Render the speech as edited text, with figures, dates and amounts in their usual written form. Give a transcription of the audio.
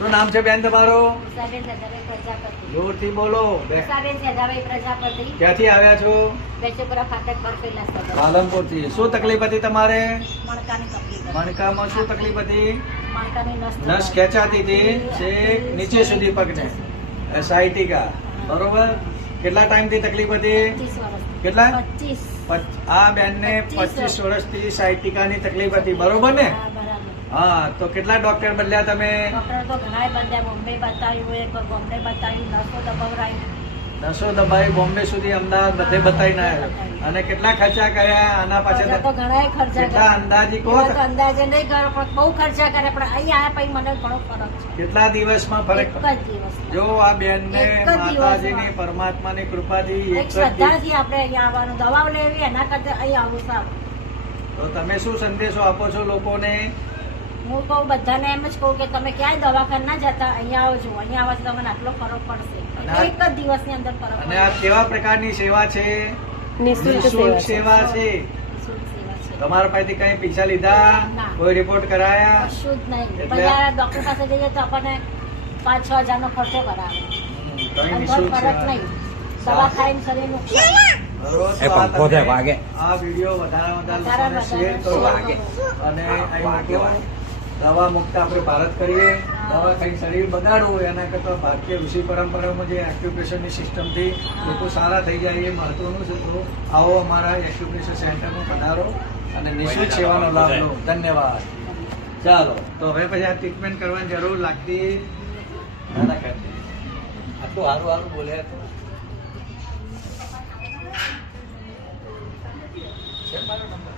શું નામ છે બેન તમારું? ઉષાબેન સેજાભાઈ પ્રજાપતિ. જોરથી બોલો. ઉષાબેન સેજાભાઈ પ્રજાપતિ. ક્યાંથી આવ્યા છો? બેચપુરા ફાટક પર પેલા સદર. પાલનપુરથી. શું તકલીફ હતી તમારે? મણકાની તકલીફ હતી. મણકામાં શું તકલીફ હતી? મણકાની નસ ખેંચાતી હતી છેક નીચે સુધી પગને. સાયટિકા. બરોબર. કેટલા ટાઈમથી તકલીફ હતી? 25 વર્ષ. કેટલા? 25. આ બેનને 25 વર્ષથી સાયટિકાની તકલીફ હતી. બરોબર ને? હા, બરાબર. હા, તો કેટલા ડોક્ટર બદલ્યા તમે? ડોક્ટર તો ઘણા બદલ્યા. બોમ્બે બતાવ્યું, એક બોમ્બે બતાવ્યું, નસો દબાવરાયું. નસો દબાઈ બોમ્બે સુધી અમદાવાદ બધે બતાવીને આવ્યા. અને કેટલા ખર્ચા કર્યા આના પાછળ? તો ઘણા ખર્ચા કેટલા કર્યા. અંદાજી કહો? એવા તો અંદાજે નહીં કર્યો, પણ બહુ ખર્ચા કર્યા. પણ અહીંયા આયા પછી મને ઘણો ફરક છે. કેટલા દિવસમાં ફરક? એક જ દિવસ. જો આ બેનને એક જ દિવસમાં. માતાજીની પરમાત્માની કૃપાથી એક એક જ શ્રદ્ધાથી આપણે અહીંયા આવવાનું, દવાઓ લેવી એના કરતા અહીંયા આવું સારું. તો તમે શું સંદેશો આપો છો લોકોને? હું કહું બધાને એમ જ કહું કે તમે ક્યાંય દવાખાને ના જતા, અહીંયા આવજો. અહીંયા આવવાથી તમને આટલો ફરક પડશે. અને આ- એક જ દિવસની અંદર ફરક અને આ કેવા પ્રકારની સેવા છે? નિઃશુલ્ક નિઃશુલ્ક સેવા સેવા છે. નિઃશુલ્ક સેવા છે. તમારા પાસેથી કઈ પૈસા લીધા? ના. કોઈ રિપોર્ટ કરાયા? કશું જ નહીં. એટલે- બધા ડોક્ટર પાસે જઈએ તો આપણને 5-6 હજારનો ખર્ચો કરાવે. કઈ અંદર નિઃશુલ્ક ફરક સેવા. નહીં. દવા ખાઈને શરીર નુકસાન. બરોબર. એ તો આ પંખો છે, તમે વાગે. આ વિડીયો વધારે વધારે લોકોને શેર કરો. વાગે. અને અહીં મૂકો. દવા મુક્ત આપણે ભારત કરીએ. દવા ખાઈ શરીર બગાડવું એના કરતા ભારતીય ઋષિ પરંપરામાં જે એક્યુપ્રેશરની સિસ્ટમથી લોકો સારા થઈ જાય એ મહત્વનું છે. તો આવો અમારા એક્યુપ્રેશર સેન્ટરમાં પધારો અને નિઃશુલ્ક સેવાનો લાભ લો. ધન્યવાદ. ચાલો, તો હવે પછી આ ટ્રીટમેન્ટ કરવાની જરૂર લાગતી ના કરતી. આટલું સારું સારું બોલ્યા તો છે મારો નંબર.